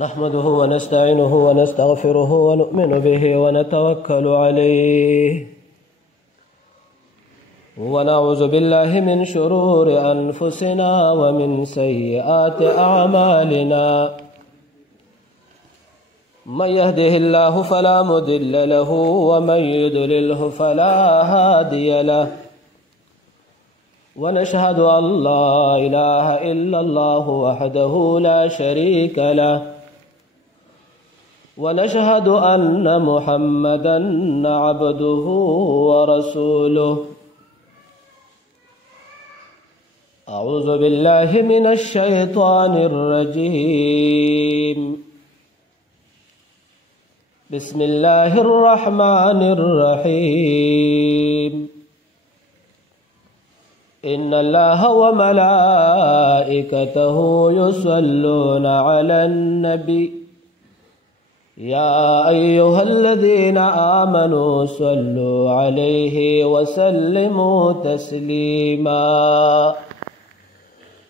نحمده ونستعينه ونستغفره ونؤمن به ونتوكل عليه ونعوذ بالله من شرور أنفسنا ومن سيئات أعمالنا من يهده الله فلا مضل له ومن يضلله فلا هادي له ونشهد أن لا إله إلا الله وحده لا شريك له ونشهد أن محمدا عبده ورسوله أعوذ بالله من الشيطان الرجيم بسم الله الرحمن الرحيم إن الله وملائكته يصلون على النبي يا أيها الذين آمنوا صلوا عليه وسلموا تسليما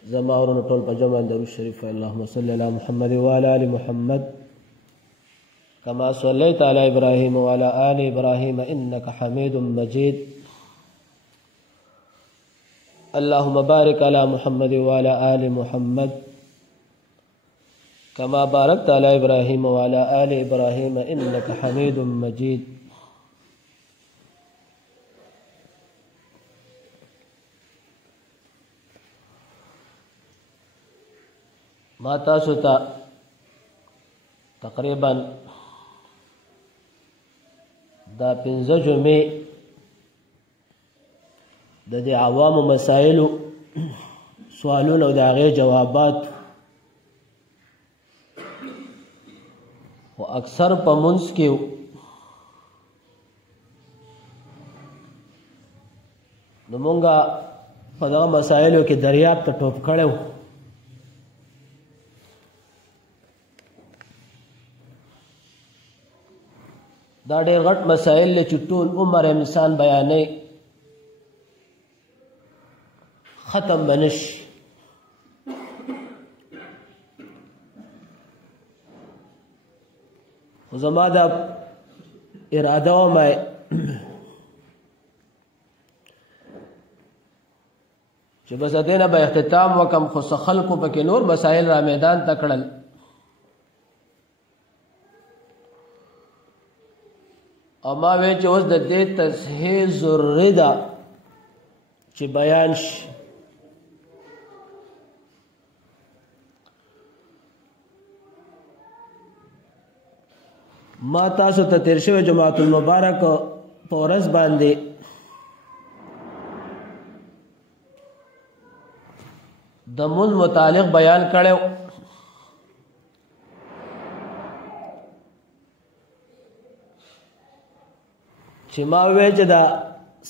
زمارون طول بجمع درود الشريف اللهم صل على محمد وعلى آل محمد كما صليت على إبراهيم وعلى آل إبراهيم إنك حميد مجيد اللهم بارك على محمد وعلى آل محمد كما باركت على إبراهيم وعلى آل إبراهيم إنك حميد مجيد ما تاسو ته تقریبا دا 15 جمعې د دې عوامو مسائلو سوالونه او د هغې جوابات او اکثر په منځ کې نو مونږه په دغه مسایلو کې دریاب ته ټوپ کړی و دا ډېر غټ مسایل دی چې ټول عمر انسان بیانوي ختم به نشي خو زما دا اراده ومه چې بس دې نه به اختتام وکم خو څه خلکو پکې نور مسایل را میدان ته کړل او ما وی چې اوس د دې تصحیح ضروري ده چې بیان شي ما تاسو ته تیر شوی جماعت المبارک په ورځ باندې د مونځ متعلق بیان کړو چې ما وی چې دا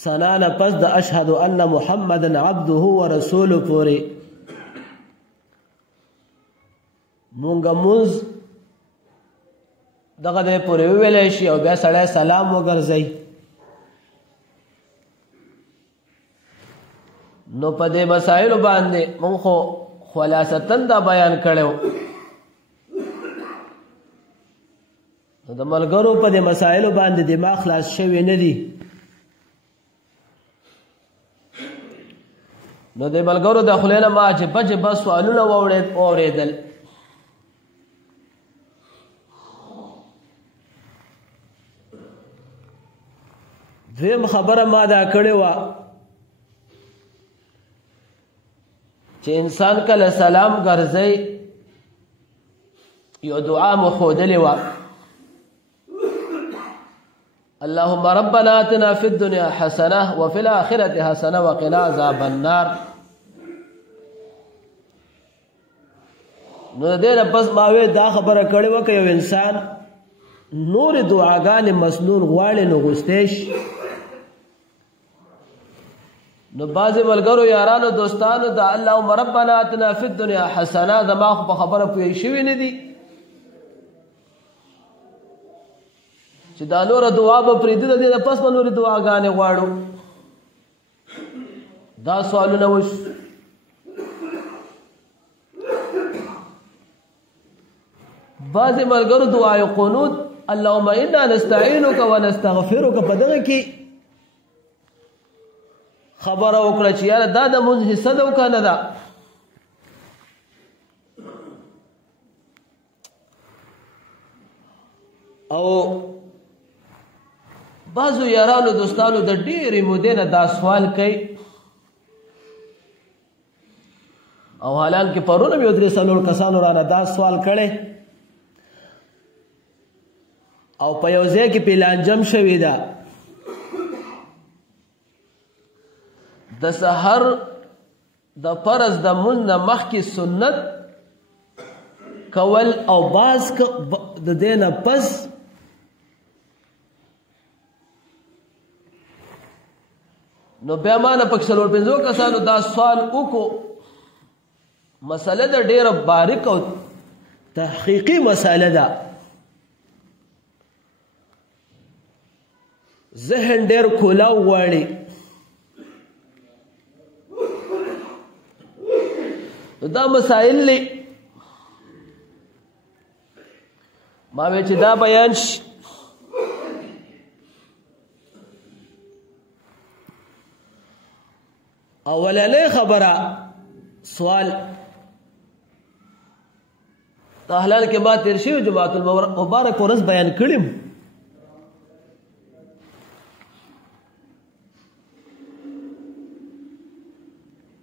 ثنا نه پس د اشهد ان محمدا عبده ورسوله پورې مونږ مونځ دغه دې پورې ویلې شي او بیا سړی سلام وګرځي نو په دې مسایلو باندې مونږ خو خلاصتاً دا بیان کړو نو د ملګرو په دې مسایلو باندې دماغ خلاص شوی نه دي نو د ملګرو د خولې نه ما چې بجې بس سوالونه واورېدل دویم خبره ما دا کړې وه چې انسان کله سلام ګرځي یو دعا مو ښودلې وه اللهم ربنا آتنا في الدنيا حسنة وفي الآخرة حسنة وقنا عذاب النار نو دې نه پس ما وی دا خبره کړې وه که یو انسان نور دعاګانې مسنون غواړي نو غوستی شي نو بعضې ملګرو یارانو دوستانو دا اللهم ربنا آتنا فی الدنیا حسنه زما خو په خبره پوهې شوي نه دي چې دا نوره دعا به پرېږدي د دې نه پس به نورې دعاګانې غواړو دا سوالونه وشو بعض ملګرو دعای قنوت اللهم انا نستعینک ونستغفرک په دغه کې خبره وکړه چې یاره دا د مونږ حصه ده او که نه ده. او بعضو یارانو دوستانو د ډېرې مودې نه دا سوال کوي او حالانکه پرونه مې 3 کسانو رانه دا سوال کړی او په یو ځای کې پلانجم شوې ده د سحر د فرض د مونځ نه مخکې سنت کول او باز د دې نه پس نو بیا ما نه پکې 4-5 کسانو دا سوال وکړو. مسله د ډېره باریک او تحقیقي مسله ده. ذهن ډېر کولاو غواړي. دا مسائل لی ما وی چې دا بیان شي اولنې خبره سوال اهلان کې ما تیر شوی جماعت المبارک ورځ بیان کړم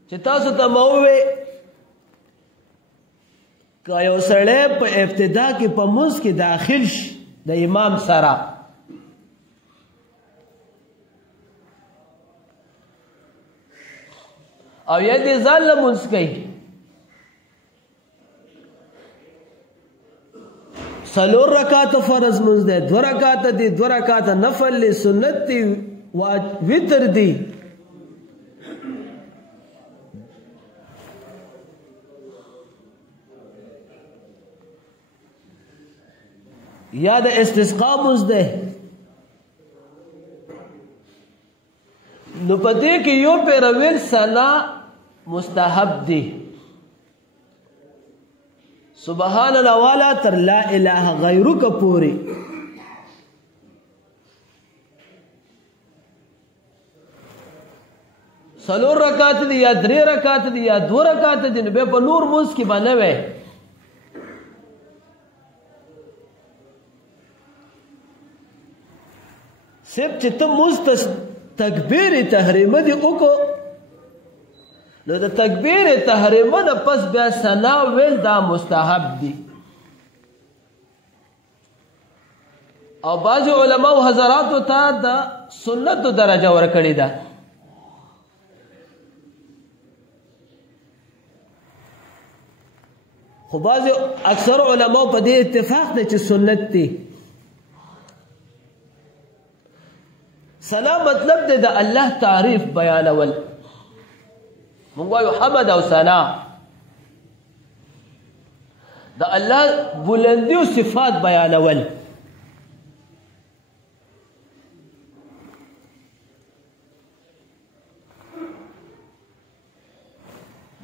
چې تاسو ته مو وی که یو سړی په ابتدا کې په منځ کې داخل شي د امام سره او یا دې ځان له منځ کوي 4 رکعات فرض منځ دی 2 رکعات دي 2 رکعات نفل دي سنت دي وتر دي یا د استسقا منځ دی نو په دې کې یو پیرویل ثنا مستحب دی سبحان الله والا تر لا اله غیرک پوری سلور رکعات دی یا 3 رکعات دی یا 2 رکعات دی نو به په نور منځ کې باندې وي صرف چې ته مست تکبیر تحریمه دی وکړو نو د تکبیر تحریمه نه پس بیا ثنا ویل دا مستحب دی او بعض علماء او حضرات ته د سنت درجه ورکړی ده خو بعض اکثر علماء په دې اتفاق دي چې سنت دی ثنا مطلب دی د الله تعریف بیانول مونږ وایو حمد او ثنا د الله بلندی او صفات بیانول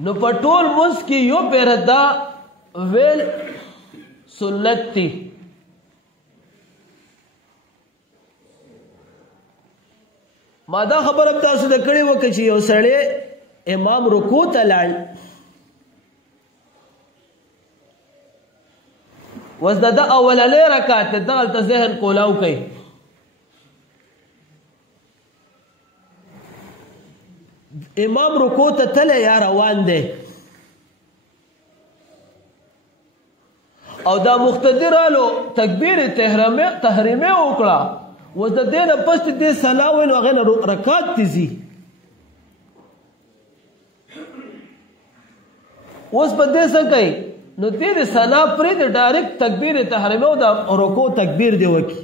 نو په ټول منځ کې یو پیر دا ویل سنت دی ما دا خبر اب تاسو ته کړی و چې یو سړی امام رکوع ته لاړ وز د اولنې رکعت دلته ذهن کولاو کوي امام رکوع ته تله یا روان دی او دا مقتدرالو تکبیر تحریمه وکړه وز د دې نه پس دې ثنا وین او غن رکعت تیزي اوس په دې څه کوي نو دې ثنا پرې د ډایرکټ تکبیر تحریمه او د رکوع تکبیر دی وکي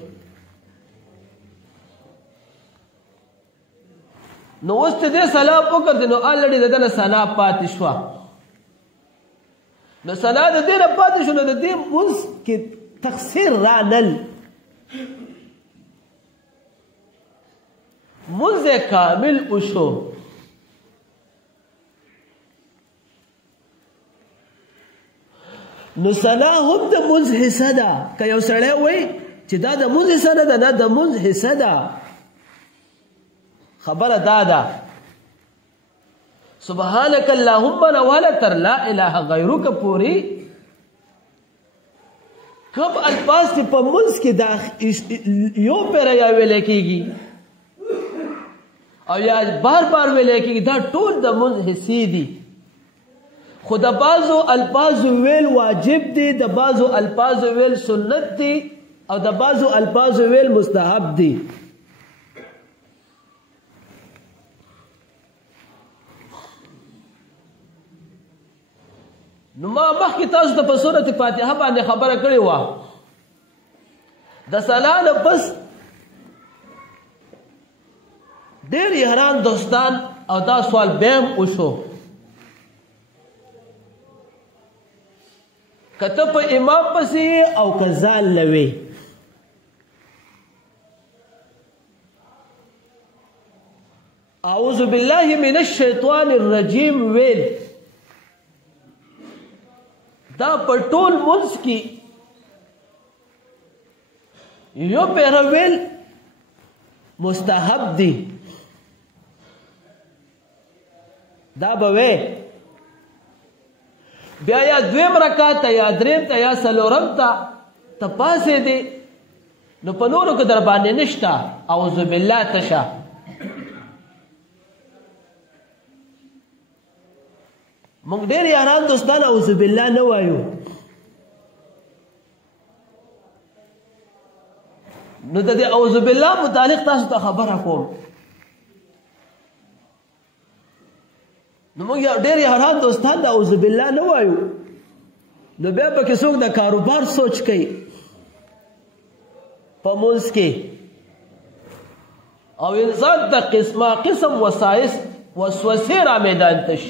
نو اوس ته دې سلام وکړ نو الډی دغه ثنا پاتې شو نو ثنا د دې نه پاتې شو نو د دې اوس کې تقصیر رانل منځ کامل وشو نو سنا هم د مونځ حصه ده که یو سړی وایي چې دا د مونځ حصه نه ده نه د مونځ حصه ده خبره دا ده سبحانك اللهم نواله تر لا اله غیرک پوری کب الفاظ په مونځ کې دا یو پیر یا ویل کېږي او یا بار بار ویل کېږي دا ټول د مونځ حصې دي خو د بعضو الفاظ ویل واجب دي د بعضو الفاظ ویل سنت دي او د بعضو الفاظ ویل مستحب دي نو ما مخکې تاسو ته په سورۃ فاتحه باندې خبره کړې وه د سنا نه پس ډېر حیران دوستان او دا سوال بیا هم وشو که ته په امام پسې او که ځان لوي اعوذ بالله من الشیطان الرجیم ویل دا په ټول ملک کې یو پیره ویل مستحب دی دا به وی بیا یا دویم رکعت یا دریم ته یا څلورم ته ته پاسې دی نو په نورو کې در باندې نشته اعوذ بالله تشه مونږ ډېر یاران دوستان اعوذ بالله نه وایو نو د دې اعوذ بالله متعلق تاسو ته خبره کوم نو موږ ډېر یاران دوستان د اعوذ بالله نه وایو نو بیا پکې څوک د کاروبار سوچ کوي په مونځ کې او انسان د قسمه قسم وسوسې را میدان تش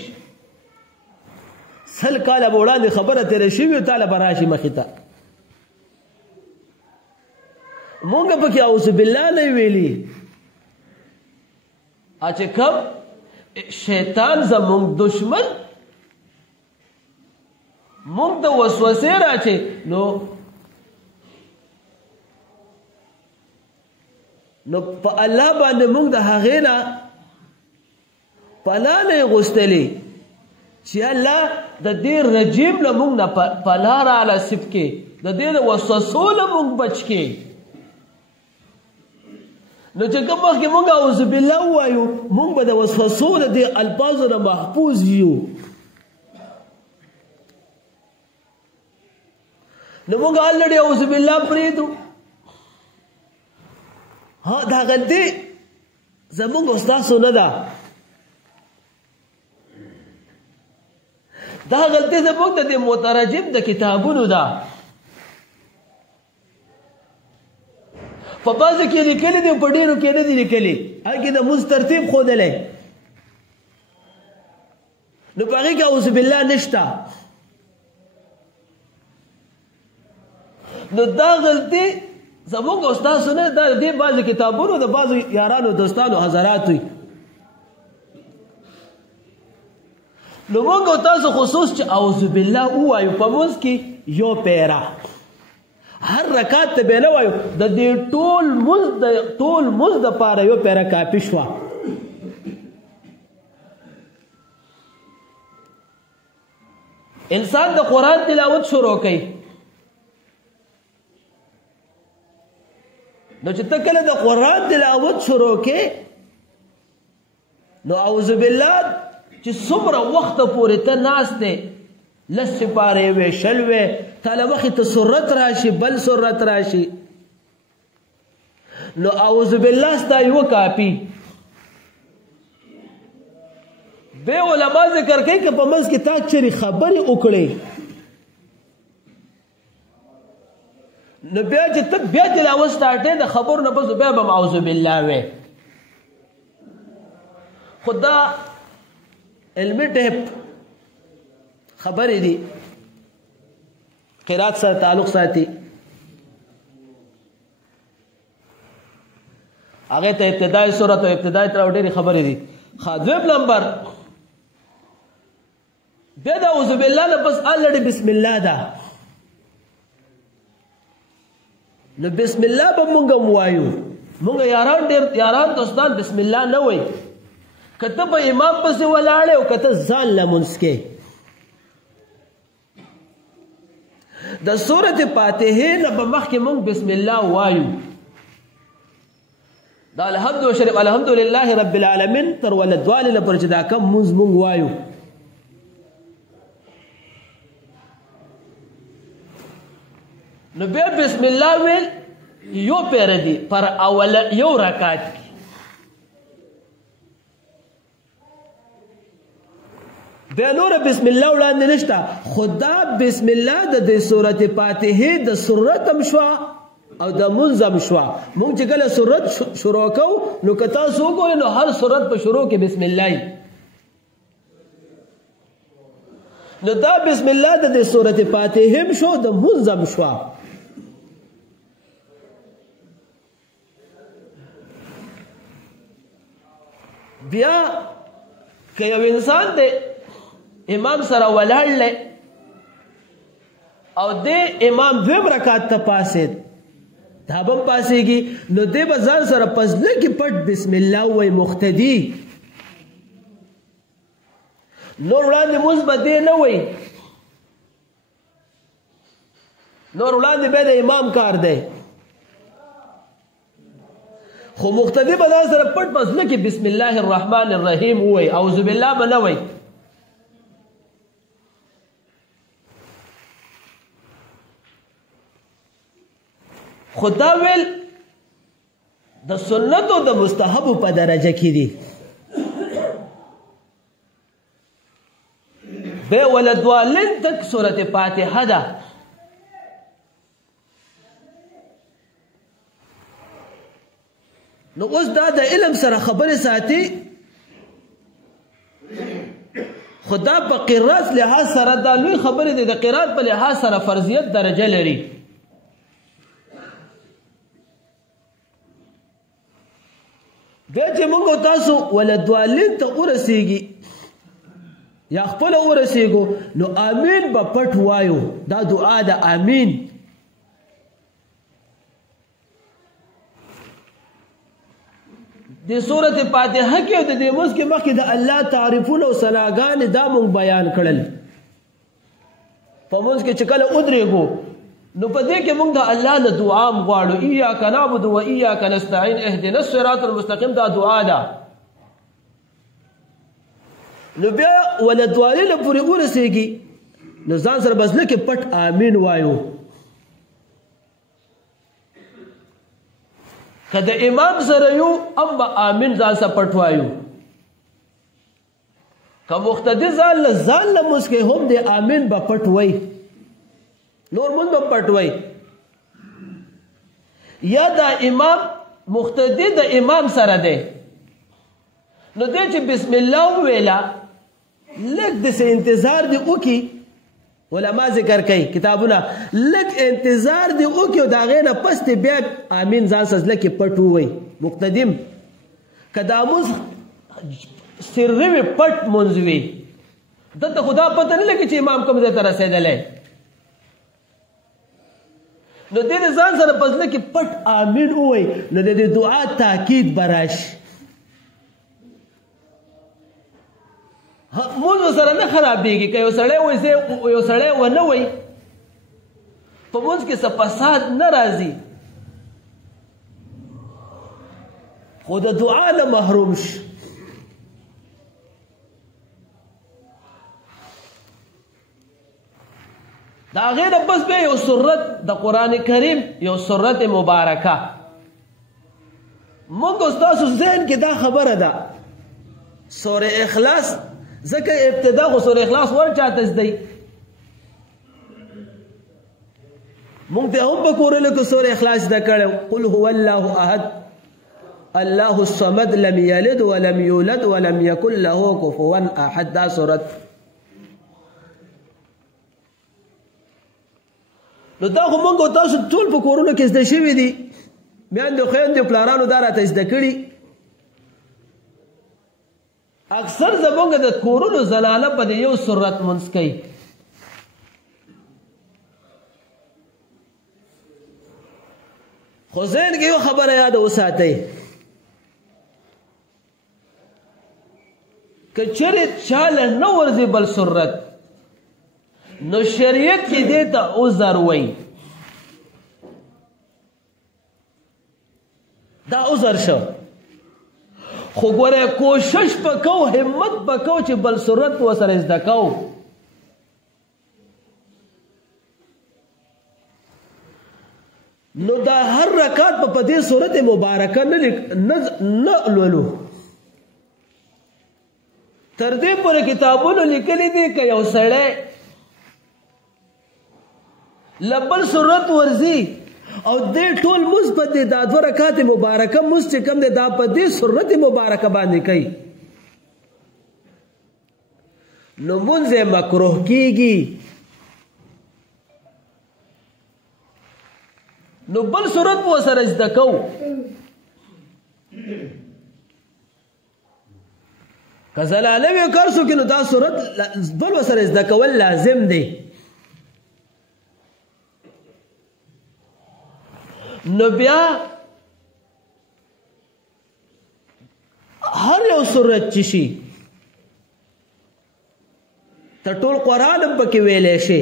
سل کاله به وړاندې خبره تېره شوې وي تاله به راشي مخې ته مونږ پکې اعوذ بالله نه ویلي چې کم شیطان زمونږ دشمن مونږ د وسوسې راچې نو په الله باندې مونږ د هغې نه پناه نه غوښتلې چې الله د دې رجیم له مونږ نه پناه راله صف کې د دې د وسوسو له مونږ بچ کې نو چې کوم وخت کې مونږ اعوذ بالله ووایو مونږ به د وسوسو د دې الفاظو نه محفوظ یو نو مونږ الریډي اعوذ بالله پرېږدو ها دا غلطي زمونږ ستاسو نه ده دا غلطي زمونږ د مترجم د کتابونو ده په بعضو کې لیکلي دي په ډېرو کې نه دي لیکلي هغې د مونځ ترتیب ښودلی نو په هغې کې اعوذ بالله نشته نو دا غلطي زمونږ او ستاسو نه دا د دې بعضو کتابونو د بعضو یارانو دوستانو حضراتو نو مونږ او تاسو خصوص چې اعوذ بالله ووایو په مونځ کې یو پیره هر رکعت ته به نه وایو د دې ټول مونځ دپاره یو پیره کافي شوه انسان د قرآن تلاوت شروع کوي نو چې ته کله د قرآن تلاوت شروع کوي نو اعوذ بالله چې څومره وخت پورې ته ناست دی لس سپارې وې شل وې تاله مخې ته سرت راشي بل سرت راشي نو اعوذ بالله ستا یوه کاپي بے علما ذکر کوي که په منځ کې تا چېرې خبرې وکړې نو بیا چې ته بیا تلاوت سټارټې د خبرو نه پس بیا به اعوذ بالله وې خو دا علمي ټیپ خبرې دي قرات سره تعلق ساتي هغه ته ابتدای سورۃ او ابتدای تر ډېرې خبرې دي دویم نمبر بیا د اعوذ بالله نه پس الریډي بسم الله ده نو بسم الله به مونږ وایو. مونږ یاران ډېر یاران دوستان بسم الله نه وایي. که ته په امام پسې ولاړې او که ته ځان لمونځ کې د سورت فاتحې نه به مخکې مونږ بسم الله وایو. دا الحمدلله رب العالمین تر ولدوالې نه پورې چې دا کم مونځ مونږ وایو. نو بیا بسم الله ویل یو پیر دی پر اول یو رکعت کی. بیا نور بسم الله وړاندې نشته. خدا بسم الله د سورت فاتحې د سورت هم شوه او د منځ هم شوه. مونږ چې کله سورت شروع کوو نو که تاسو وګورئ نو هر سورت په شروع کې بسم الله. نو دا بسم الله د سورت فاتحې هم شو د منځ هم شوه. بیا که یو انسان د امام سره ولاړ دی او د امام دویم رکعت ته پاسېد دا به هم پاسېږي نو دی به ځان سره په زړه کې پټ بسم الله ووایي مقتدي. نور وړاندې مونځ به دی نه وایي. نور وړاندې بیا د امام کار دی خو مقتدی به ځان سره پټ په زړه کې بسم الله الرحمن الرحیم ووایي. اعوذ بالله به نه وایي. خدا ویل د سنت او د مستحب په درجه کې دي. به ولدوالین تک سورت فاتحه ده. نو اوس دا د علم سره خبرې ساتي. خدا په قرات لحاظ سره دا لوی خبرې دي. د قرات په لحاظ سره فرضیت درجه لري. بیا چې موږ تاسو ولدوالین ته ورسیږي یا خپل ورسیږو نو امین به پټ وایو. دا دعا ده امین. د سورت فاتحه کې او د دې مونځ کې مخکې د الله تعریفونه او ثناګانې دا مونږ بیان کړل. په مونځ کې چې کله ودرېږو نو په دې کې مونږ د الله نه دعا غواړو. ایاک نعبد و ایاک نستعین اهدنا الصراط المستقیم دا دعا ده. نو بیا ولدوالې نه پورې ورسېږي نو ځان سره به زړه کې پټ امین وایو. که د امام سره یو هم به امین ځان سره پټ وایو. که مقتدي ځان له مونځ کې هم د امین به پټ وایي. نور مونږ به پټ وایي. یا دا امام مقتدي د امام سره دی نو دی چې بسم الله وویله لږ داسې انتظار دی وکړي. علما ذکر کوي کتابونه لږ انتظار دی وکړي او د هغې نه پس دی بیا امین ځان سره زړه کې پټ ووایي. مقتدیم که دا مونځ سري وي پټ مونځ وي دلته خو دا پته نه لګي چې امام کوم ځای ته رسېدلی. نو دې د ځان سره په زړه کې پټ امین ووایي نو د دې دعا تاکید به راشي. مونځ سره نه خرابېږي. که یو سړی ونه وایي په مونځ کې څه فساد نه راځي خو د دعا نه محروم شي. د هغې نه بس بیا یو سورت د قرآن کریم یو سورت مبارکه. مونږ ستاسو ذهن کې دا خبره ده سوره اخلاص ځکه ابتدا خو سوره اخلاص ور چاته زده مونږ ته هم په کورونو کې سوره اخلاص زده کړو. قل هو الله احد الله الصمد لم یلد ولم یولد ولم یکن له کفوا احد. دا سورت نو دا خو مونږ تاسو ټول په کورونو کې زده شوي دي. میندو خویندو پلارانو دا راته زده کړي. اکثر زمونږ د کورونو زنانه په دې یو سورت مونځ کوي. خو ذهن کې یو خبره یاد وساتئ که چېرې چاله نه ورځي بل سرت نو شریعت کې دې ته عذر وایي دا عذر شو خو ګوره کوشش پکو همت پکو چې بل سرت وسره زده کو نو دا هر رکعت په دې صورت مبارکه نه لولو تر دې پورې کتابونو لیکلي دي که یو سړی لبل صورت ورځي او دې ټول مثبت دي دا دوه رکعات مبارکه مس چې کوم دي دا په دې صورت مبارکه باندې کوي نو مونځ مکروه کیږي نو بل صورت په سره زده کو کزلاله وی کارسو کې نو دا صورت بل سره زده کول لازم دی نو بیا هر یو صورت چې شي ته ټول قرآن هم پکې ویلی شي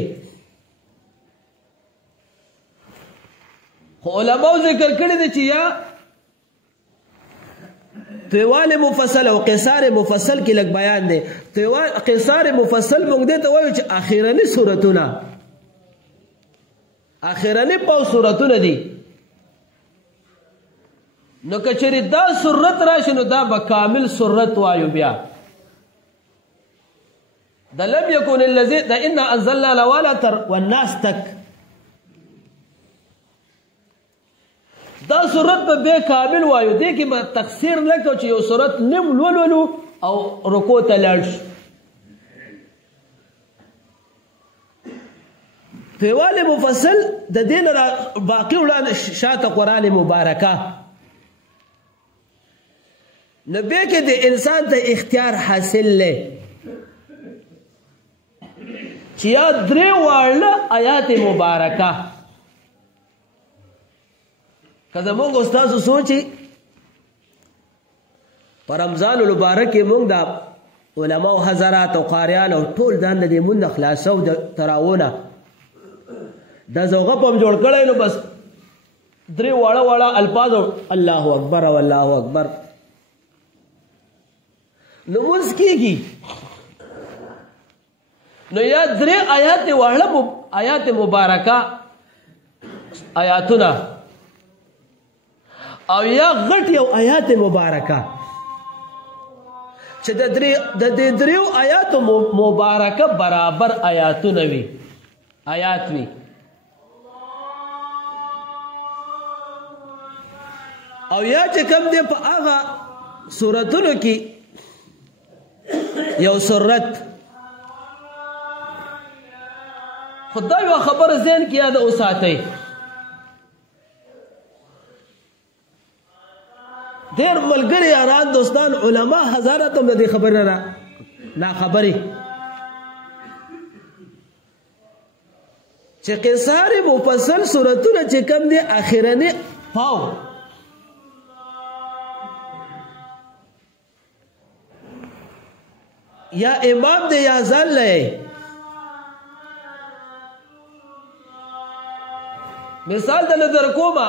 خو علماء ذکر کړی دی چې یا طوال مفصل او قصار مفصل کې لږ بیان دی قصار مفصل موږ دې ته وایو چې اخرنی صورتونه اخرنی پاو صورتونه دي نو کچری دا صورت راشي نو دا به کامل صورت وایو بیا دا لم یکن الذی دا انا انزلنا لوالا تر والناس تک دا صورت به بیا کامل وایو دې کې به تقصیر نه کوو چې یو صورت نیم لولو او رکوع ته لاړ شو طوال مفصل د دین باقی وړاندې شاته قرآن مبارکه نو بیا کې د انسان ته اختیار حاصل لې چې یا درې واړه آیات مبارکه که زمونږ استادو سوچي په رمضان المبارک کې مونږ د علماو حضرات او قاریان او ټول ځان د دې مونږ خلاصو د تراونه دا زوغه پم جوړ کړی نو بس درې واړه واړه الفاظ الله اکبر والله اکبر نو مونږ کېږي نو یا درې آیات واړه آیات مبارکه آیاتونه او یا غټ یو آیات مبارکه چې د دریو آیات مبارکه برابر آیاتونه وي آیات وي او یا چې کوم دی په هغه سورتونو کې یو سورت خدای یو خبر ذهن کې یاد اوساتئ ډېر ملګري یاران دوستان علما حضرات هم د دې خبره نا خبري چې قصار مفصل سورتونه چې کوم دي اخرنی پاو یا امام دې یا ځل لې مثال د نظر کومه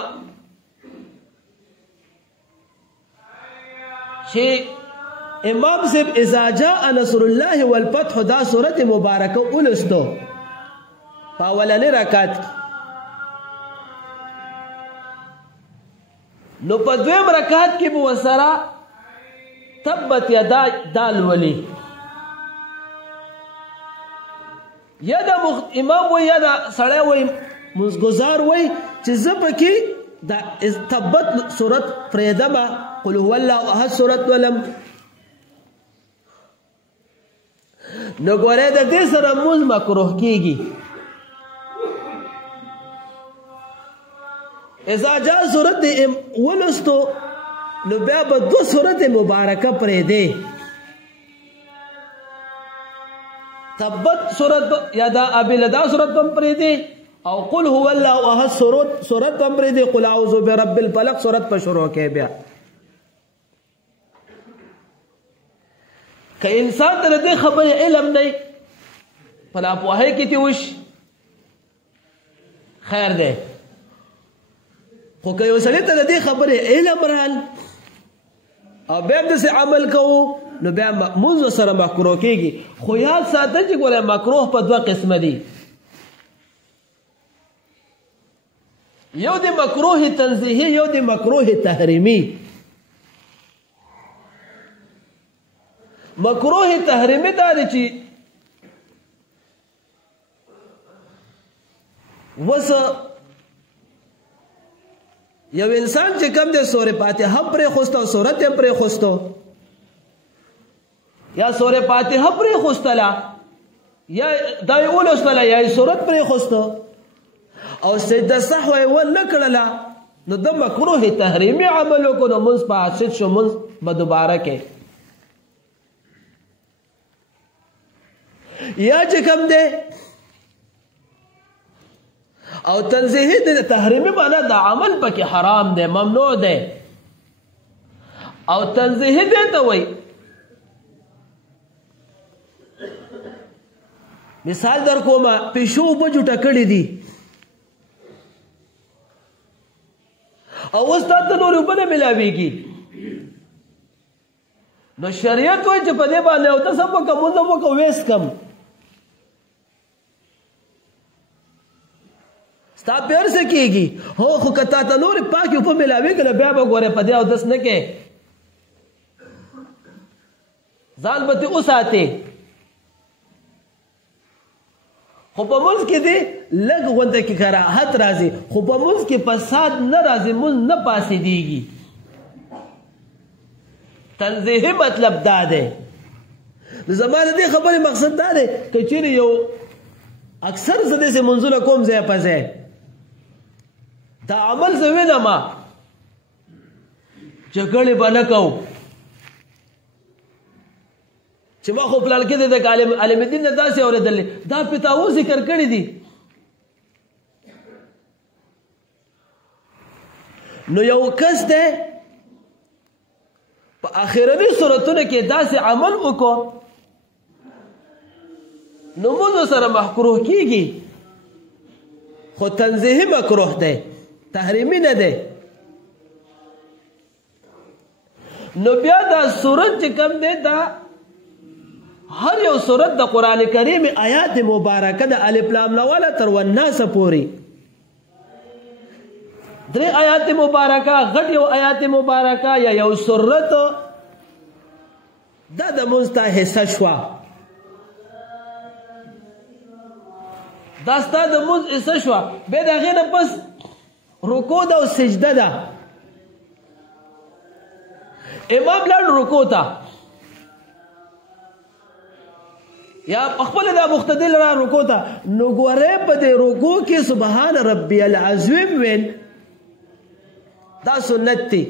چې امام صاحب اذا جاء نصر الله والفتح دا سورت مبارکه ولستو په اولنی رکعت نو په دویم رکعت کې به وسره تبت یدا دال ولی یا دا امام وی یا دا سړی وی مزګزار وی چې زبکی دا تبت سورت فریدما قل هو الله احد سورت ولم نو ګوره د دې سره موږ مکروه کیږي اذا جاء سورت ولستو نو بیا به دو سورت مبارکه پرې دی تبت سورت یا دا ابلدا سورت هم پرې دی او قل هو الله احد سورت امر دی قل اعوذ برب الفلق سورت په شروع کې بیا که انسان ته دې خبره علم نه فلا پوهه کې تی وش خیر ده خو که یو سړی ته دې خبره علم رال او بیا د عمل کوو نو بیا مونږ سره مکروه کېږي خو یاد ساته چې ګوره مکروه په دوه قسمه دي یو د مکروه تنزیهی یو د مکروه تحریمی مکروه تحریمی دا دی چې وس یو انسان چې کم دی سورې فاتحه پرې خوسته او سورت یې پرې خوستو یا سورې فاتحه پرې خوستله یا دا یې ولوستله یا یې سورت پرې خوستو او سجده صحوه یې ونه کړله نو د مکروه تحریمي عمل وکړو نو مونځ فاسد شو مونځ به دوباره کې یا چې کم دی او تنزیهی د تحریمی معنا د عمل پکې حرام دی ممنوع دی او تنزیهی دی ته وایي مثال در کومه پیشو اوبه جوټه کړې دي او اوس تا ته نورې اوبه نه ملاویږي نو شریعت وایي چې په دې باندې او ته څه وکړه مونځ وکړه ویست کم ستا پیر سے کیږي هو خو کتا ته نور پاکي په ملاوي کنه بیا به ګوره په دې او دس نه کې ځان به ته اوساته خو په موږ کې دي لګ غونډه کې کراهت راځي خو په موږ کې فساد نه راځي موږ نه پاسې دیږي تنزیه مطلب دا ده زمانه دې خبره مقصد دا ده چې چیرې یو اکثر زده سه منځونه کوم ځای په ځای دا عمل زوینه ما جګړې باندې کو چې ما خو پلان کې د عالم دین نه داسې اورېدل دا پتاو ذکر کړی دي نو یو کس ده په اخرنی صورتونو کې داسې عمل وکړو نو موږ سره محکروه کیږي خو تنزیهی مکروه ده تحریمی نه ده نو بیا دا صورت چې کوم ده دا هر یو صورت د قران کریم آیات مبارکه د الف لام لا تر والناس پوری درې آیات مبارکه غټ یو آیات مبارکه یا یو صورت دا د مستحسه شوا دا ستا د موز ایسه شوه بیا د هغې نه پس رکو ده او سجده ده امام لاړ رکو ته یا خپله دا مقتدی را رکو ته نو ګورې په دې رکو کې سبحان ربي العظیم ویل دا سنت دی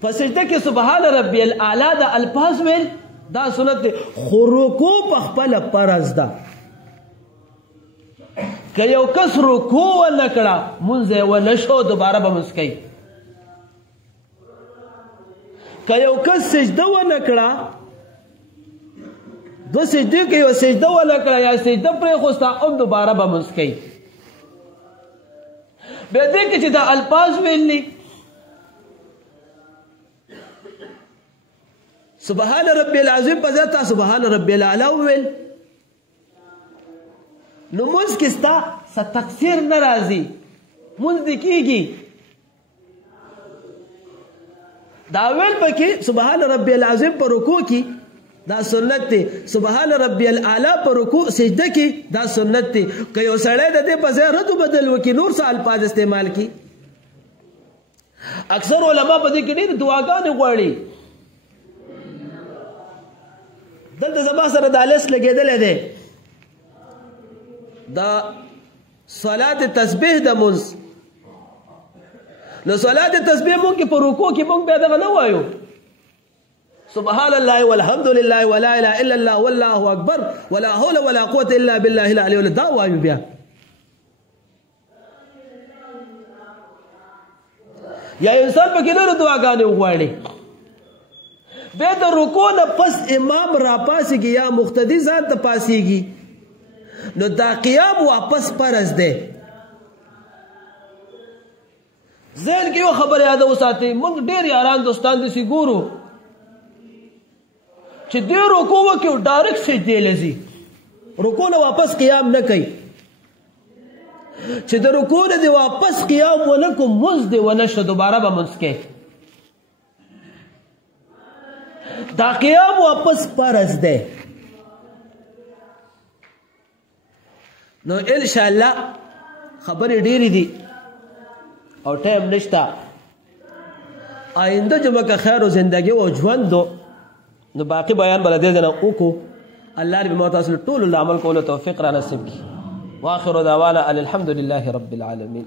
په سجده کې سبحان ربي الاعلی دا الفاظ ویل دا سنت دی خو رکو په خپله فرض ده که یو کس رکو ونه کړه مونځ یې ونه شو دوباره به مونځ کوي که یو کس سجده ونه کړه دو سجدې کې یو سجده ونه کړه یا سجده پرېښوسته هم دوباره به مونځ کوي بیا دې کې چې دا الفاظ ویلي سبحان ربي العظیم په ځای تا سبحان ربي الاعلی وویل نو مونځ کې ستا څه تقصیر نه راځي مونځ دې کېږي دا ویل پکې سبحان ربي العظیم په رکوع کې دا سنت دی سبحان ربي الاعلی په رکوع سجده کې دا سنت دی که یو سړی د دې په ځای رد و بدل وکړي نور څه الفاظ استعمال کړي اکثر علما په دې کې ډېرې دعاګانې غواړي دلته زما سره د الس لګېدلی دی دا صلات تسبیح د مونځ نو صلات تسبیح مونږ کې په رکوع کې مونږ بیا دغه نه وایو سبحان الله والحمد لله ولا اله الا الله والله اکبر ولا حول ولا قوه الا بالله العلي العظیم دا وایو بیا یا انسان پکې نور دعاګانې وغواړي به د رکوع نه پس امام را پاسېږي یا مقتدی ځان ته پاسېږي نو دا قیام واپس فرض دی ذهن کې یو خبره یاد وساتئ موږ ډېر یاران دوستان داسې ګورو چې دې رکوع وکړي ډایرکټ سجدې له ځي رکوع نه واپس قیام نه کوي چې د رکوع نه دې واپس قیام ونه کړو مونځ دې ونه شو دوباره به مونځ کوي دا قیام واپس فرض دی نو انشاءالله خبرې ډېرې دي او ټایم نشته آینده جمعه که خیر و زندگی و ژوند نو باقی بیان بل دې نه وکړو الله دې موږ تاسو ټول عمل کولو توفیق را نصیب کړي واخر دعوانا ان الحمد لله رب العالمين